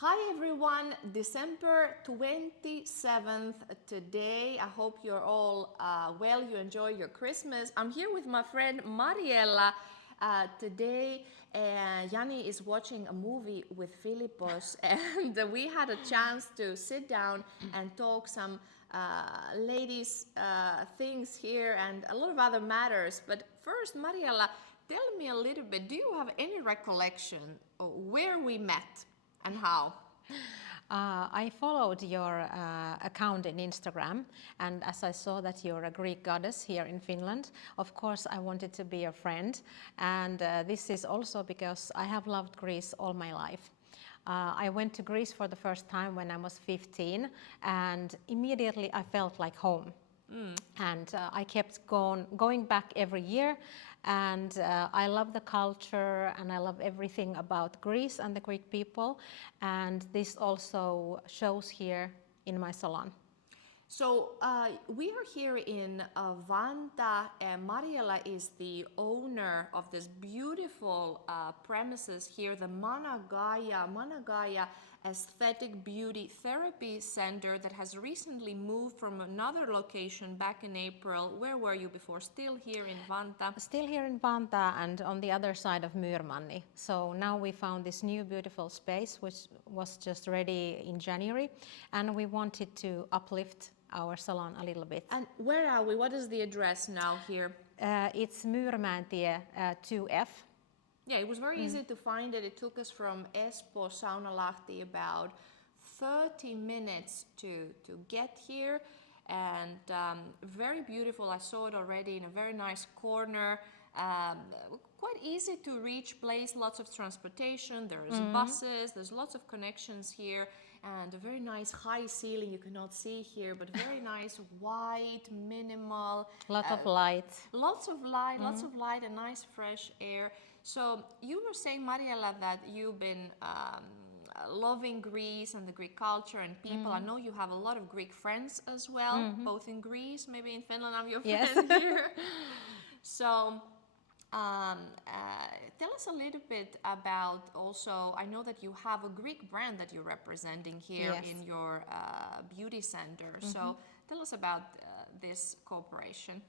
Hi everyone, December 27th today. I hope you're all well, you enjoy your Christmas. I'm here with my friend Mariella today, and Yanni is watching a movie with Philippos, and we had a chance to sit down and talk some ladies things here and a lot of other matters. But first, Mariella, tell me a little bit, do you have any recollection of where we met? And how? I followed your account in Instagram, and as I saw that you're a Greek goddess here in Finland, of course I wanted to be a friend. And this is also because I have loved Greece all my life. I went to Greece for the first time when I was 15, and immediately I felt like home. And I kept going back every year, and I love the culture and I love everything about Greece and the Greek people, and this also shows here in my salon. So we are here in Vanta, and Mariella is the owner of this beautiful premises here, the ManaGaia Aesthetic Beauty Therapy Center that has recently moved from another location back in April. Where were you before? Still here in Vanta? Still here in Vanta and on the other side of Myyrmanni. So now we found this new beautiful space which was just ready in January, and we wanted to uplift our salon a little bit. And where are we? What is the address now here? It's Myyrmäentie 2F. Yeah, it was very easy to find it. It took us from Espoo, Saunalahti about 30 minutes to get here. And very beautiful. I saw it already in a very nice corner. Quite easy to reach place, lots of transportation, there's buses, there's lots of connections here, and a very nice high ceiling you cannot see here, but very nice white, minimal. Lot of light. Lots of light and nice fresh air. So you were saying, Mariella, that you've been loving Greece and the Greek culture and people. I know you have a lot of Greek friends as well, both in Greece, maybe in Finland. I'm your friend here. So tell us a little bit about also, I know that you have a Greek brand that you're representing here in your beauty center. So tell us about this cooperation.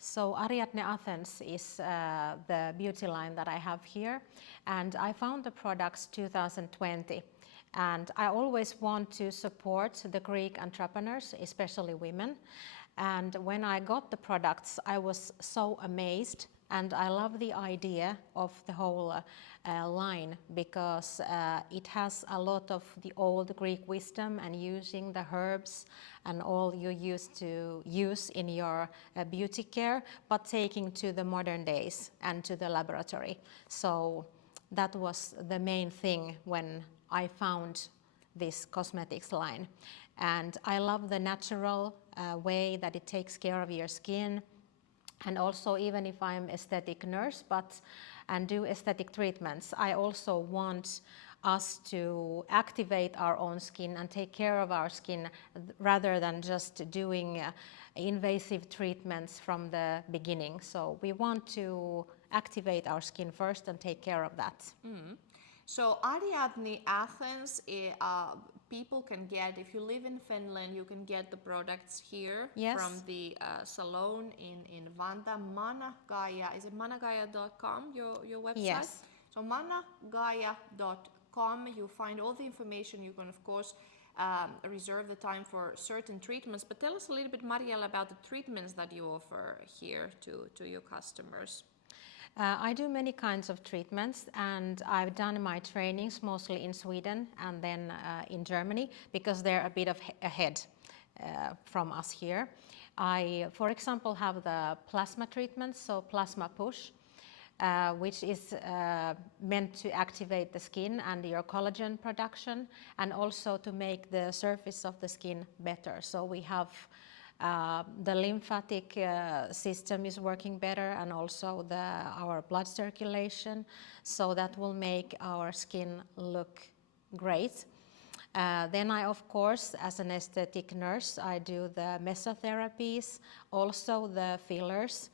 So Ariadne Athens is the beauty line that I have here, and I found the products 2020. And I always want to support the Greek entrepreneurs, especially women. And when I got the products, I was so amazed. And I love the idea of the whole line because it has a lot of the old Greek wisdom and using the herbs and all you used to use in your beauty care, but taking to the modern days and to the laboratory. So that was the main thing when I found this cosmetics line. And I love the natural way that it takes care of your skin. And also, even if I'm aesthetic nurse and do aesthetic treatments, I also want us to activate our own skin and take care of our skin rather than just doing invasive treatments from the beginning. So we want to activate our skin first and take care of that. So Ariadne Athens, people can get, if you live in Finland, you can get the products here from the salon in Vanta. ManaGaia, is it managaia.com, your website? Yes. So managaia.com, you find all the information. You can, of course, reserve the time for certain treatments. But tell us a little bit, Mariella, about the treatments that you offer here to your customers. I do many kinds of treatments, and I've done my trainings mostly in Sweden and then in Germany because they're a bit ahead from us here. I, for example, have the plasma treatments, so plasma push, which is meant to activate the skin and your collagen production and also to make the surface of the skin better. So we have the lymphatic system is working better and also our blood circulation, so that will make our skin look great. Then I, of course, as an aesthetic nurse, I do the mesotherapies, also the fillers.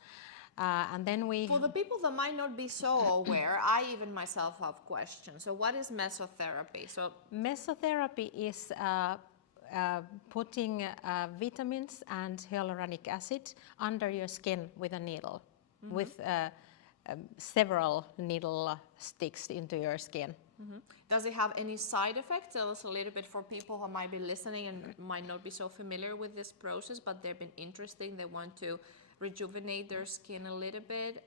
And then we... For the people that might not be so aware, I even myself have questions. So what is mesotherapy? So Mesotherapy is putting vitamins and hyaluronic acid under your skin with a needle, with several needle sticks into your skin. does it have any side effects? Tell us a little bit for people who might be listening and might not be so familiar with this process, but they've been interested. They want to rejuvenate their skin a little bit.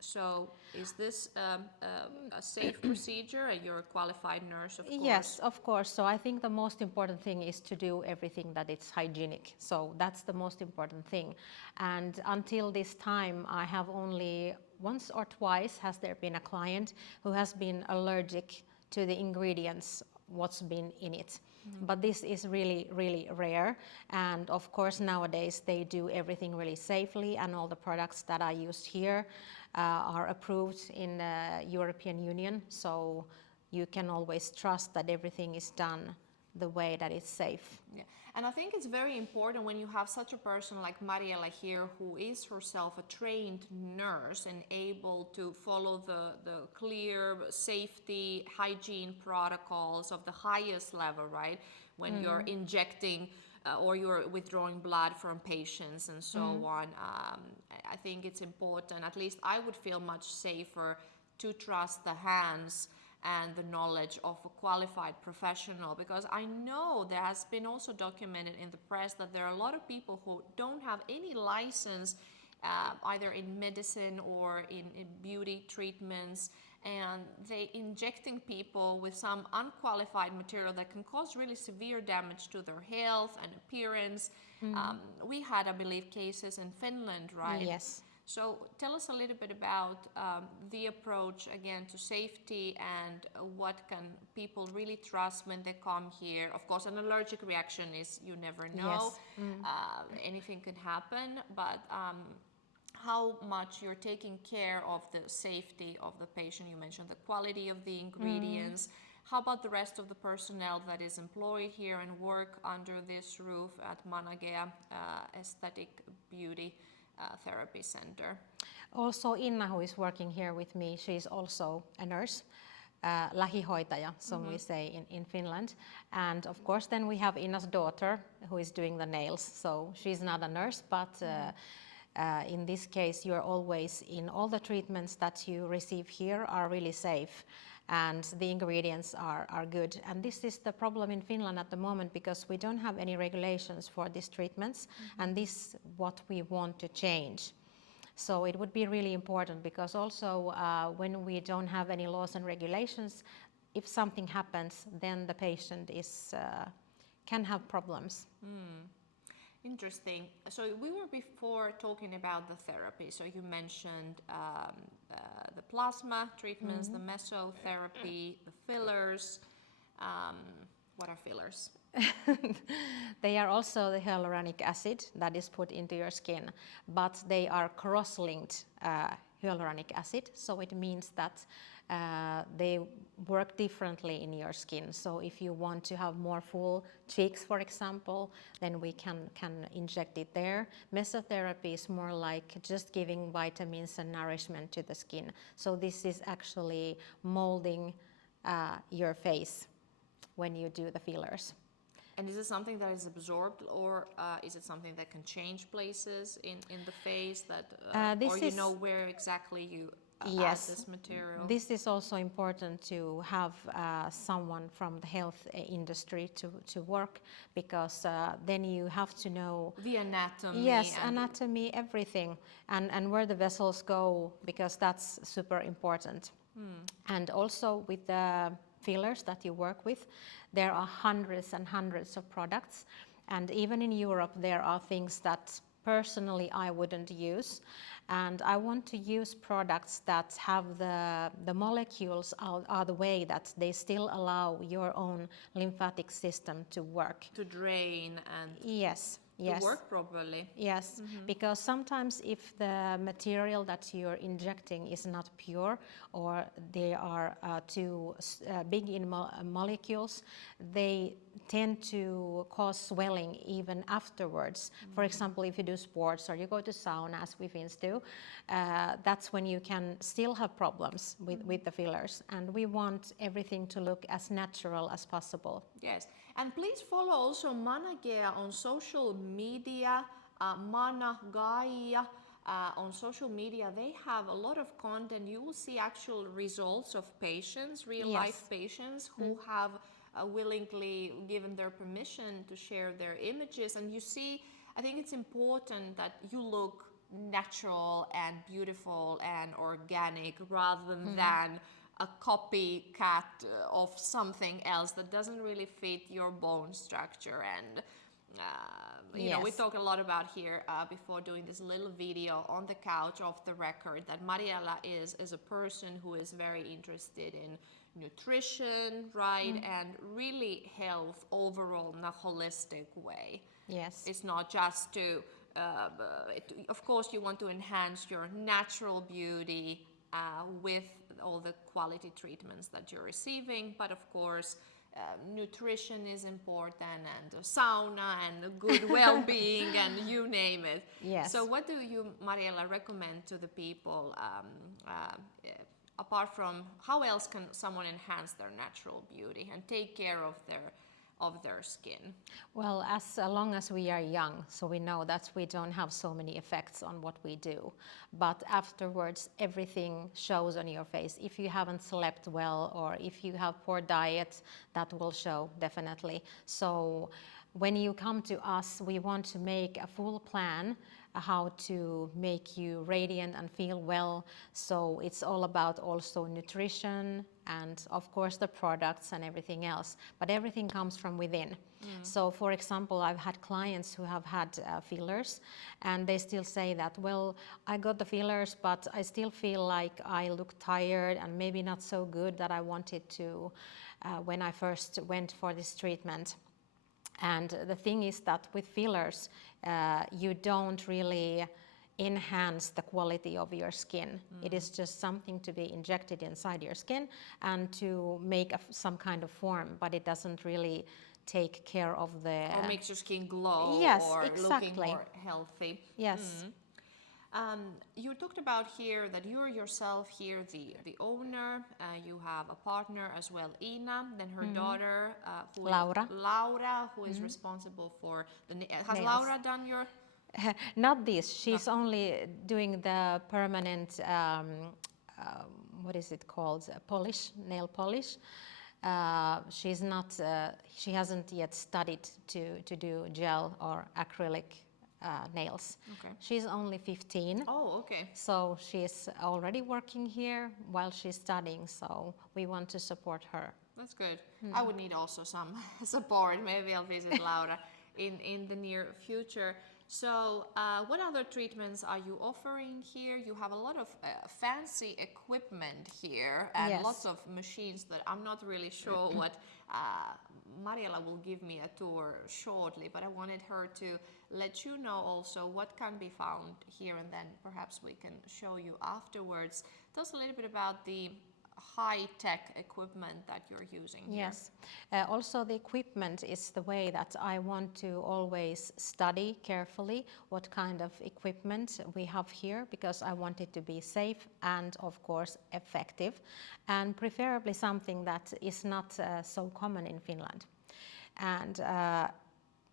So is this a safe procedure? And you're a qualified nurse, of course. Yes, of course. So I think the most important thing is to do everything that it's hygienic. So that's the most important thing. And until this time, I have only once or twice has there been a client who has been allergic to the ingredients, what's been in it. But this is really, really rare. And of course, nowadays they do everything really safely, and all the products that are used here are approved in the European Union. So you can always trust that everything is done the way that it's safe. Yeah. And I think it's very important when you have such a person like Mariella here, who is herself a trained nurse and able to follow the clear safety, hygiene protocols of the highest level, right? When you're injecting or you're withdrawing blood from patients and so on. I think it's important, at least I would feel much safer to trust the hands and the knowledge of a qualified professional, because I know there has been also documented in the press that there are a lot of people who don't have any license either in medicine or in beauty treatments, and they injecting people with some unqualified material that can cause really severe damage to their health and appearance. We had, I believe, cases in Finland, right? Yes. So tell us a little bit about the approach again to safety and what can people really trust when they come here. Of course, an allergic reaction is, you never know, anything can happen, but how much you're taking care of the safety of the patient. You mentioned the quality of the ingredients. How about the rest of the personnel that is employed here and work under this roof at ManaGaia Aesthetic Beauty Therapy Center? Also Inna, who is working here with me, she's also a nurse, lähihoitaja, so we say in Finland. And of course then we have Inna's daughter who is doing the nails. So she's not a nurse, but in this case you're always, in all the treatments that you receive here are really safe, and the ingredients are good. And this is the problem in Finland at the moment, because we don't have any regulations for these treatments, and this is what we want to change. So it would be really important, because also when we don't have any laws and regulations, if something happens, then the patient can have problems. Interesting. So we were before talking about the therapy. So you mentioned the plasma treatments, the mesotherapy, the fillers. What are fillers? They are also the hyaluronic acid that is put into your skin, but they are cross-linked hyaluronic acid, so it means that they work differently in your skin. So if you want to have more full cheeks, for example, then we can inject it there. Mesotherapy is more like just giving vitamins and nourishment to the skin. So this is actually molding your face when you do the fillers. And is it something that is absorbed, or is it something that can change places in the face, that or you know where exactly you add this material? This is also important to have someone from the health industry to work, because then you have to know the anatomy. Yes, anatomy, everything, and where the vessels go, because that's super important. And also with the fillers that you work with, there are hundreds and hundreds of products, and even in Europe there are things that personally I wouldn't use, and I want to use products that have the molecules are the way that they still allow your own lymphatic system to work. To drain and... Yes, Yes. work properly. Yes, because sometimes if the material that you're injecting is not pure or they are too big in molecules, they tend to cause swelling even afterwards. For example, if you do sports or you go to sauna, as we Finns do, that's when you can still have problems with the fillers. And we want everything to look as natural as possible. Yes, and please follow also ManaGaia on social media, ManaGaia on social media. They have a lot of content. You will see actual results of patients, real life Yes. patients who have willingly given their permission to share their images. And you see, I think it's important that you look natural and beautiful and organic rather than a copycat of something else that doesn't really fit your bone structure. And you know, we Yes. talk a lot about here before doing this little video on the couch off the record that Mariella is a person who is very interested in nutrition, right, and really health overall in a holistic way. Yes. It's not just to, of course, you want to enhance your natural beauty with all the quality treatments that you're receiving, but of course, nutrition is important, and a sauna, and a good well-being, and you name it. Yes. So, what do you, Mariella, recommend to the people? Apart from how else can someone enhance their natural beauty and take care of their skin? Well, as long as we are young, so we know that we don't have so many effects on what we do. But afterwards, everything shows on your face. If you haven't slept well or if you have poor diet, that will show definitely. So when you come to us, we want to make a full plan how to make you radiant and feel well. So it's all about also nutrition and of course the products and everything else, but everything comes from within. So for example, I've had clients who have had fillers and they still say that, well, I got the fillers, but I still feel like I look tired and maybe not so good that I wanted to when I first went for this treatment. And the thing is that with fillers, you don't really enhance the quality of your skin. It is just something to be injected inside your skin and to make some kind of form, but it doesn't really take care of the... Or makes your skin glow, Yes, or exactly. looking more healthy. Yes. You talked about here that you're yourself here the owner. You have a partner as well, Ina, then her daughter, who Laura. Laura, who is responsible for the has Nails. Laura done your? Not this. She's only doing the permanent, what is it called? Polish, nail polish. She's not. She hasn't yet studied to do gel or acrylic nails. Okay. She's only 15. Oh, okay. So she's already working here while she's studying. So we want to support her. That's good. I would need also some support. Maybe I'll visit Laura in the near future. So, what other treatments are you offering here? You have a lot of fancy equipment here and Yes. lots of machines that I'm not really sure what. Mariella will give me a tour shortly, but I wanted her to let you know also what can be found here, and then perhaps we can show you afterwards. Tell us a little bit about the high-tech equipment that you're using here. Yes. Also, the equipment is the way that I want to always study carefully what kind of equipment we have here, because I want it to be safe and, of course, effective, and preferably something that is not so common in Finland. And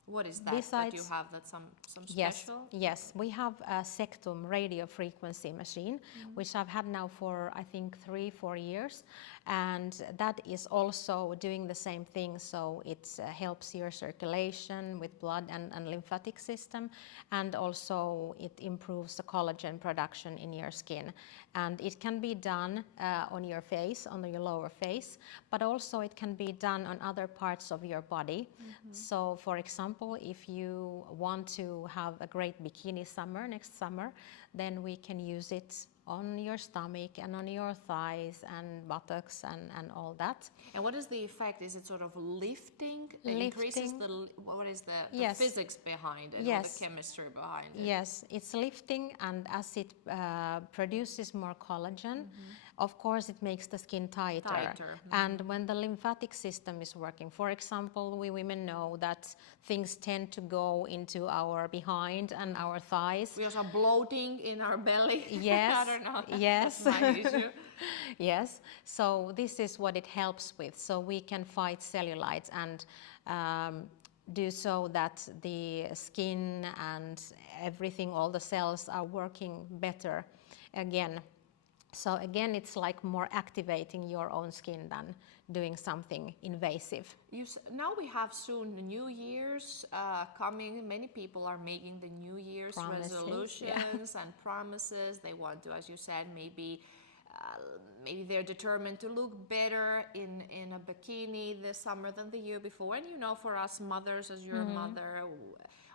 what is that besides, that you have that's some yes, special? yes, we have a Sectum radio frequency machine, which I've had now for I think 3-4 years, and that is also doing the same thing. So it helps your circulation with blood and lymphatic system, and also it improves the collagen production in your skin. And it can be done on your face, on your lower face, but also it can be done on other parts of your body. So for example, if you want to have a great bikini summer next summer, then we can use it on your stomach and on your thighs and buttocks and all that. And what is the effect? Is it sort of lifting? Increases Lifting. what is the Yes. physics behind it, or Yes. the chemistry behind it? Yes, it's lifting, and as it produces more collagen, of course it makes the skin tighter. Tighter. And when the lymphatic system is working, for example, we women know that things tend to go into our behind and our thighs. We also have bloating in our belly. Yes. I don't know. Yes. That's my issue. Yes, so this is what it helps with. So we can fight cellulite and do so that the skin and everything, all the cells are working better again. So again, it's like more activating your own skin than doing something invasive. Now we have soon the New Year's coming. Many people are making the New Year's Promises, resolutions and promises. They want to, as you said, maybe they're determined to look better in a bikini this summer than the year before. And you know, for us mothers, as your mother,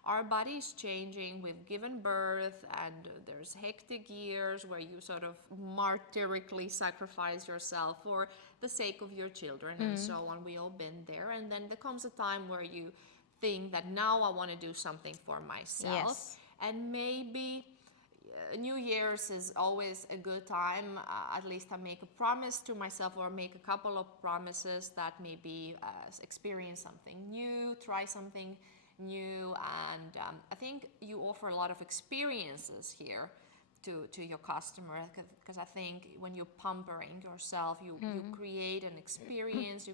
our body is changing. We've given birth, and there's hectic years where you sort of martyrically sacrifice yourself for the sake of your children and so on. We all been there. And then there comes a time where you think that now I want to do something for myself. Yes. And maybe New Year's is always a good time. At least I make a promise to myself, or make a couple of promises that maybe experience something new, try something new. And I think you offer a lot of experiences here to your customer, because I think when you're pampering yourself, you create an experience.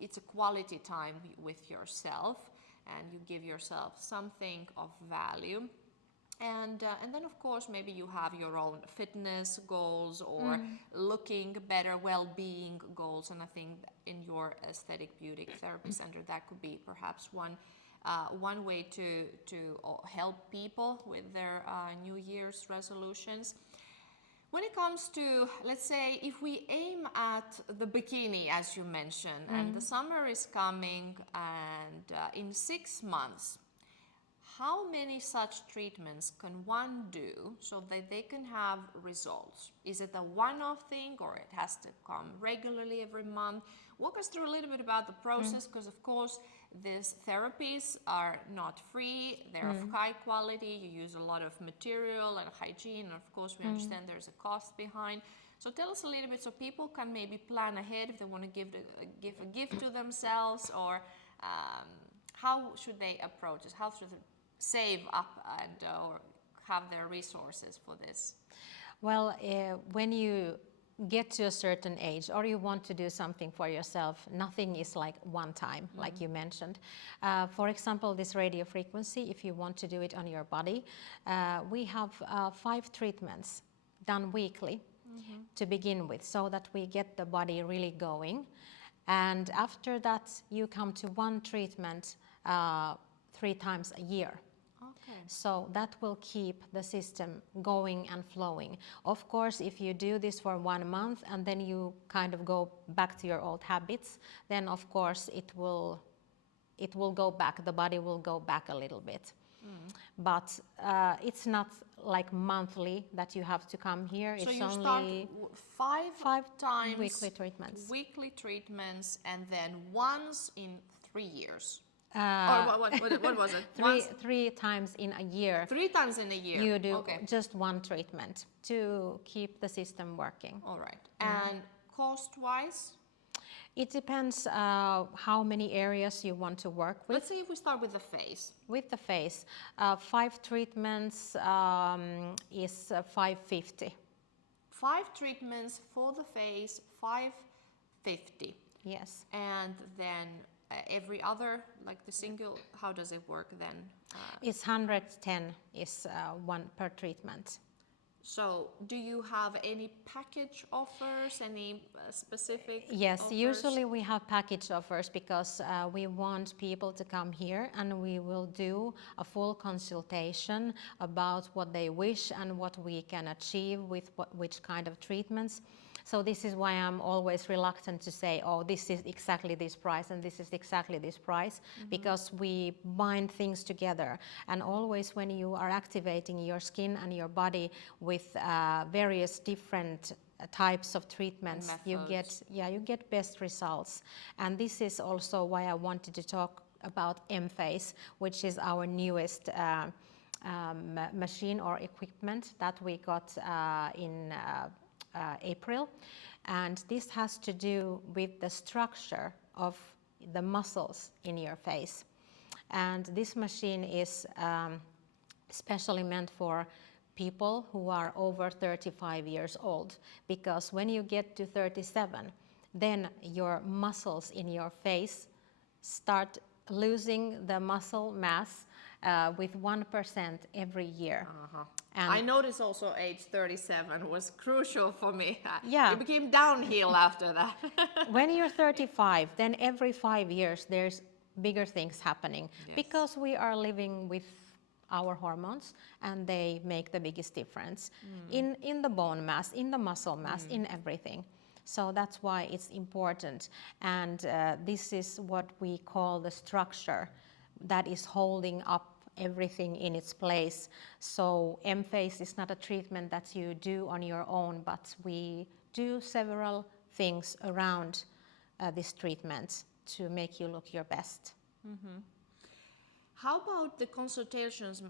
It's a quality time with yourself, and you give yourself something of value. And then of course maybe you have your own fitness goals, or looking better, well-being goals. And I think in your aesthetic beauty therapy center, that could be perhaps one way to help people with their New Year's resolutions. When it comes to, let's say, if we aim at the bikini, as you mentioned, and the summer is coming, and in 6 months, how many such treatments can one do so that they can have results? Is it a one-off thing, or it has to come regularly every month? Walk us through a little bit about the process, because of course these therapies are not free, they're of high quality, you use a lot of material and hygiene, and of course we understand there's a cost behind. So tell us a little bit so people can maybe plan ahead if they want to give a gift to themselves, or how should they approach this? How should they save up and or have their resources for this? Well, when you get to a certain age, or you want to do something for yourself, nothing is like one time, like you mentioned. For example, this radio frequency, if you want to do it on your body, we have 5 treatments done weekly to begin with, so that we get the body really going. And after that, you come to 1 treatment 3 times a year. Okay. So that will keep the system going and flowing. Of course, if you do this for 1 month and then you kind of go back to your old habits, then of course it will go back, the body will go back a little bit. But it's not like monthly that you have to come here. So it's you only start 5 times weekly treatments. Weekly treatments, and then once in 3 years. Or what was it? 3 times in a year. 3 times in a year. You do Okay. just 1 treatment to keep the system working. All right. And cost-wise? It depends how many areas you want to work with. Let's see if we start with the face. With the face, 5 treatments is 550. 5 treatments for the face, 550. Yes. And then every other, like the single, how does it work then? It's 110 is 1 per treatment. So do you have any package offers, any specific Yes, offers? usually we have package offers, because we want people to come here and we will do a full consultation about what they wish and what we can achieve with which kind of treatments. So this is why I'm always reluctant to say, oh, this is exactly this price and this is exactly this price, because we bind things together. And always when you are activating your skin and your body with various different types of treatments, you get best results. And this is also why I wanted to talk about M-Face, which is our newest machine or equipment that we got in April. And this has to do with the structure of the muscles in your face. And this machine is specially meant for people who are over 35 years old, because when you get to 37, then your muscles in your face start losing the muscle mass with 1% every year. And I noticed also age 37 was crucial for me. Yeah. It became downhill after that. When you're 35, then every 5 years there's bigger things happening, because we are living with our hormones, and they make the biggest difference in the bone mass, in the muscle mass, in everything. So that's why it's important. And this is what we call the structure that is holding up everything in its place. So M-Face is not a treatment that you do on your own, but we do several things around this treatment to make you look your best. How about the consultations,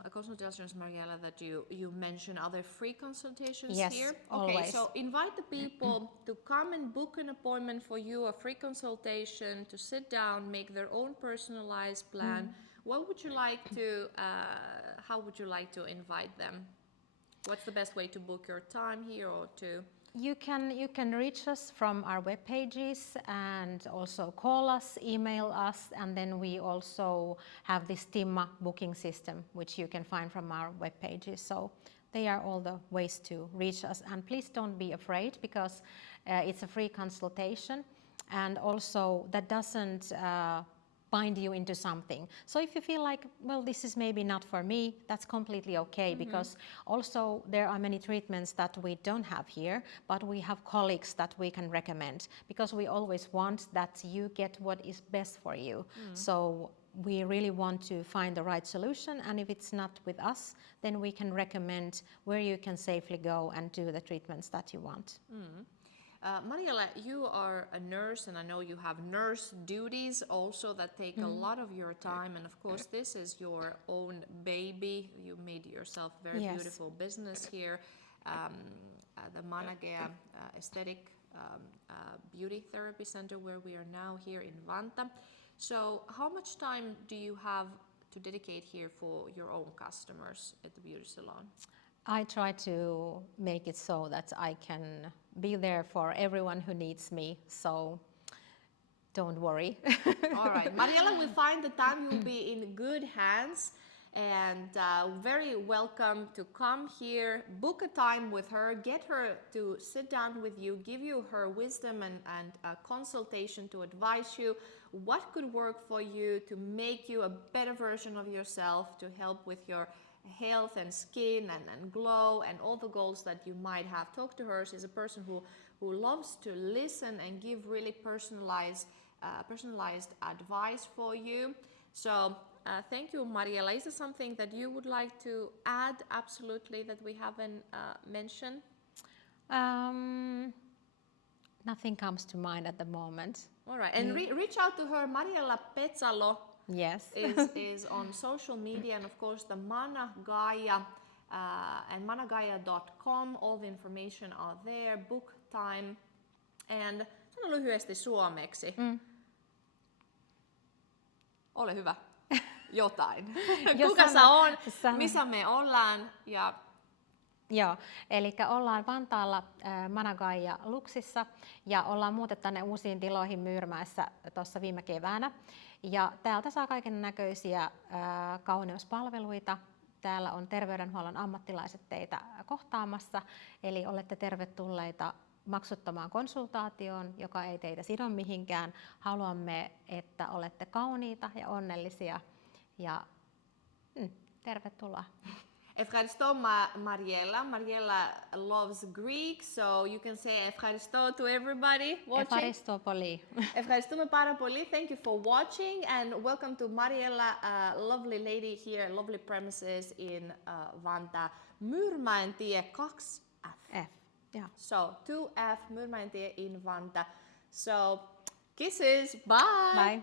Mariella, that you mentioned? Are there free consultations Yes, here? always. Okay, so invite the people to come and book an appointment for you, a free consultation, to sit down, make their own personalized plan. What would you like to, how would you like to invite them? What's the best way to book your time here, or to? You can reach us from our web pages, and also call us, email us, and then we also have this Timma booking system, which you can find from our web pages. So they are all the ways to reach us. And please don't be afraid, because it's a free consultation, and also that doesn't bind you into something. So if you feel like, well, this is maybe not for me, that's completely okay, because also there are many treatments that we don't have here, but we have colleagues that we can recommend, because we always want that you get what is best for you. So we really want to find the right solution, and if it's not with us, then we can recommend where you can safely go and do the treatments that you want. Mariella, you are a nurse, and I know you have nurse duties also that take a lot of your time. And of course, this is your own baby. You made yourself a very beautiful business here, the ManaGaia Aesthetic Beauty Therapy Center, where we are now here in Vantaa. So how much time do you have to dedicate here for your own customers at the beauty salon? I try to make it so that I can be there for everyone who needs me, so don't worry. All right, Mariella, we find the time you'll be in good hands, and very welcome to come here, book a time with her, get her to sit down with you, give you her wisdom and a consultation to advise you what could work for you to make you a better version of yourself, to help with your health and skin and glow and all the goals that you might have. Talk to her. She's a person who loves to listen and give really personalized advice for you. So thank you, Mariella. Is there something that you would like to add, absolutely, that we haven't mentioned? Nothing comes to mind at the moment. All right, and reach out to her. Mariella Petsalo is on social media, and of course the ManaGaia and ManaGaia.com. All the information are there. Book time. And sano lyhyesti suomeksi. Ole hyvä. Jotain. Kuka sä on? Missä me ollaan? Ja Joo, eli ollaan Vantaalla ManaGaia Luxissa ja ollaan muutettu tänne uusiin tiloihin Myyrmäessä tuossa viime keväänä. Ja täältä saa kaiken näköisiä kauneuspalveluita. Täällä on terveydenhuollon ammattilaiset teitä kohtaamassa, eli olette tervetulleita maksuttomaan konsultaatioon, joka ei teitä sido mihinkään. Haluamme, että olette kauniita ja onnellisia, ja tervetuloa. Ευχαριστώ Mariella. Mariella loves Greek, so you can say ευχαριστώ to everybody watching. Ευχαριστώ πολύ. Ευχαριστούμε πάρα πολύ. Thank you for watching and welcome to Mariella, a lovely lady here, lovely premises in Vantaa. Myyrmäentie 2F. F. Yeah. So 2F Myyrmäentie in Vantaa. So kisses. Bye. Bye.